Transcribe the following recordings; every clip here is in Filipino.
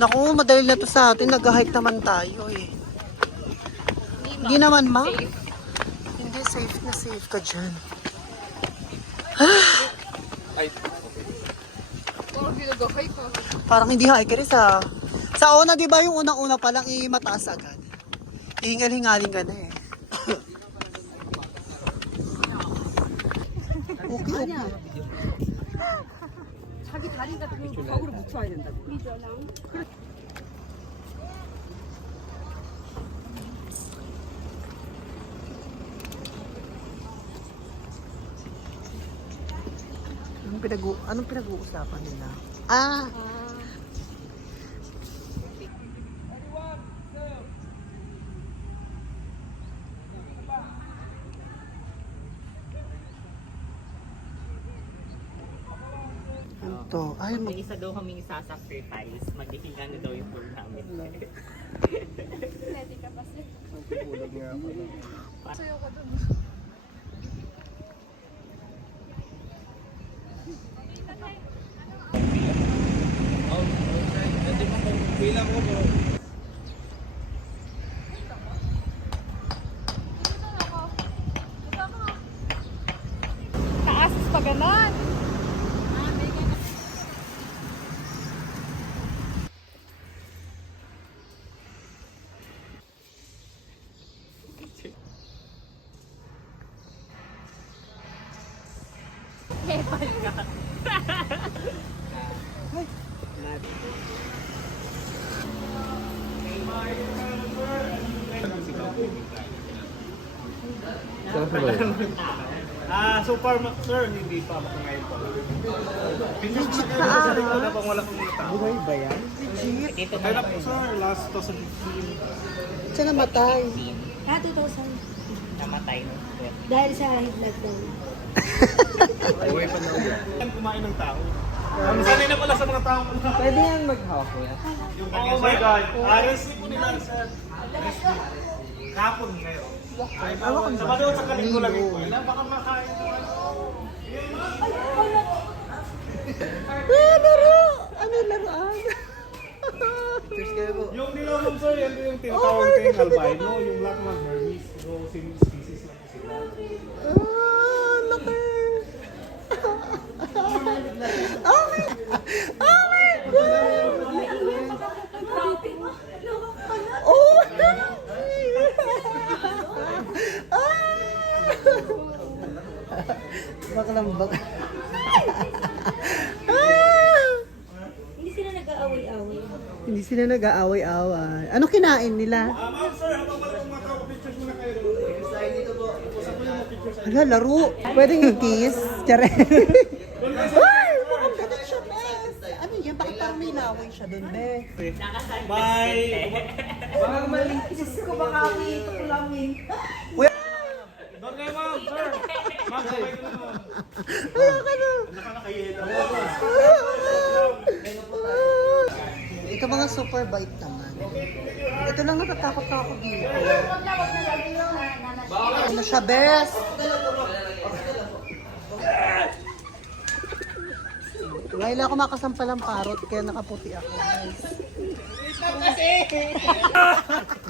Naku, madali na to sa atin. Nag-hike naman tayo eh. Hindi naman, ma. Hindi, safe ka dyan. Parang hindi hiker sa una, di ba yung unang-una pa lang mataas agad. Hingal-hingaling ka na eh. Okay. 자기 다리가 그 벽으로 묻혀야 된다고. Anong pinag-uusapan nila? Ah! Ito. Ay, May isa daw kaming sasacrifice. Magiging ano daw yung pool namin. Ready ka pa sir? Magpupulag nga ako. Sayo ko dun. Bilang ko bro. Taas pa ganon. So far, sir, hindi pa ako ngayon pa. Legit na wala pang mga tao. Buhay ba yan? legit. Dito Kaya na na po, sir, last 2015. Siya namatay. 2,000. namatay. No? Dahil sa high blood daw. Buhay pa na ulit. Yan kumain ng tao. Sanay na pala sa mga tao. Pwede yan maghawak ko yan. Oh my God. RSC po nila, sir. Kapon ngayon. Sabado sa kalingkulan ko. Baka makain ko. Laro! Ano laruan? Cheers kayo po. Yung nilolong, sir, yan yung tinatawag kayong albino. Yung lahat ng Burmese. So, same species lang po sila. Laki! Oh my God! Oh! Bakalambak. Hindi sila nag-aaway-aaway. Hindi sila nag-aaway-away. Ano kinain nila? Ma'am, sir, habang wala pong mga tao, pictures muna kayo doon. Usap mo yung mga pictures. Hala, laro. Pwedeng i-kiss. Tsare. Ay! Mukhang ganun siya, bes. Ano yan? Bakit parang may laway siya doon, bes? Bye! Baka malitis ko baka ako itulamin. Doon kayo, ma'am, sir. Ma'am, sabay ko naman. Ayoko na. Nakakayeda. Ito mga super bite naman. Ito lang natatakot na ako dito. Ano siya, bes? Ngayon lang ako makasampal ng parot, kaya nakaputi ako.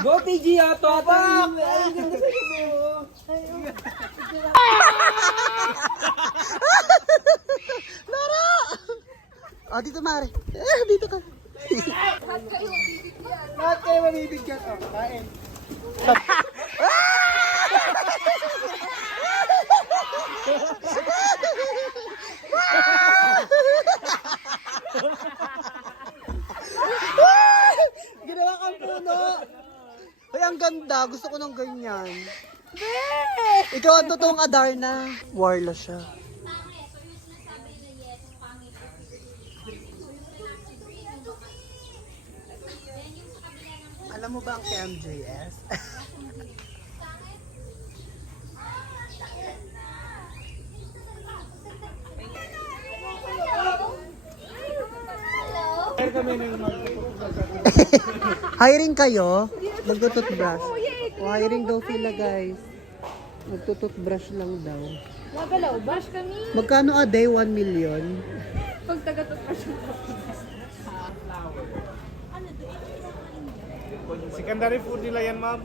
Go TG Topak! Ay, ganda sa iyo. Laro! Oh, dito Mare. Dito ka. Lahat kayo mabibigyan. Kain. Ginawa kang puno. Ay, ang ganda. Gusto ko ng ganyan. Ikaw ang totoong Adarna. Warla siya. Alam mo ba ang KMJS? Hiring kayo? Magtututbrush. Hiring daw sila, guys. Magtututbrush lang daw. Nagalaw, bash kami. Magkano a day? 1 million? Pag taga-toothbrush Secondary food nila yan, ma'am.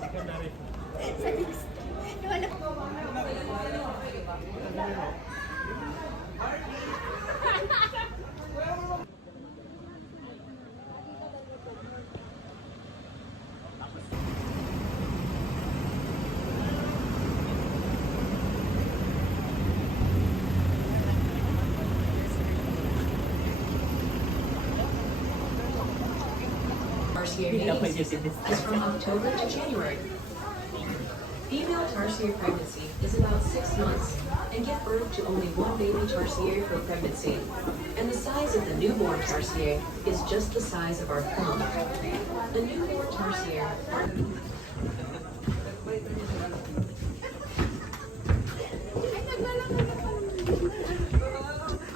Secondary food. Tarsier mating season is from October to January. Female tarsier pregnancy is about 6 months and give birth to only one baby tarsier per pregnancy. And the size of the newborn tarsier is just the size of our thumb. A newborn tarsier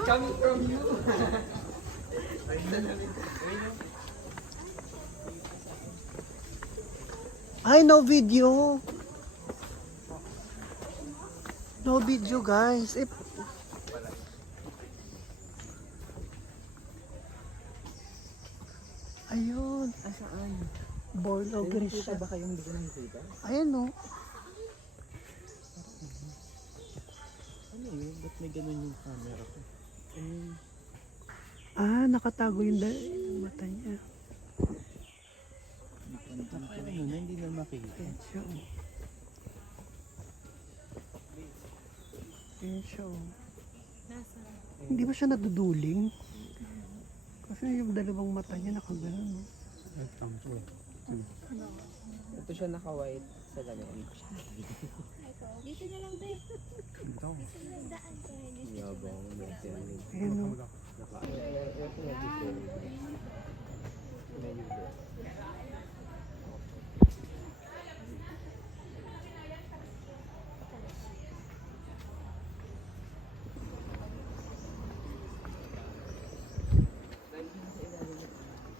Coming from you. Ay, no video. No video, guys. Ayun. Asaan? Borlo Grisha. Ba kayong hindi ko nakikita? Ayun, no. Ano yun? Ba't may ganun yung camera ko? Ah, nakatago yung mata niya. Ano na, hindi na makikita. Siya, oh. Ayun siya, oh. Hindi ba siya naduduling? Kasi yung dalawang mata niya nakagano, no? Ito siya naka-white sa lamin. Dito na lang, babe. Dito na lang daan. Yabang. Ayun, no?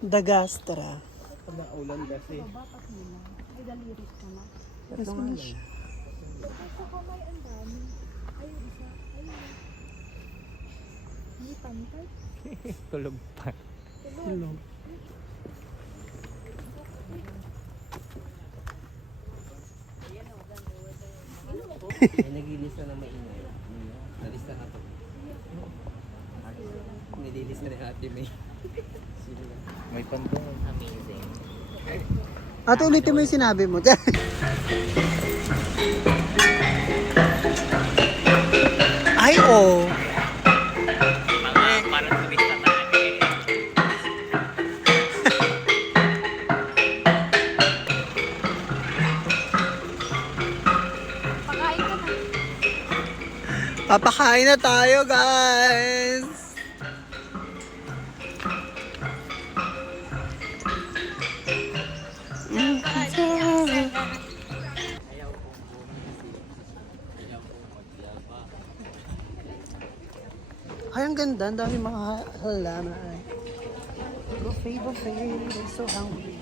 Dagastra. Naulan kasi. Kasi na siya. Tulog pa. Hello. Nagilista na maingay. Nalista na to. Nililista na Ate May. May pandong. Amazing. Ate, ulitin mo yung sinabi mo. Ay, oh. Mga parang turista talaga eh. Papakain na tayo, guys. Ay, ang ganda. Ang dami mga halaman. Buffet, buffet. I'm so hungry.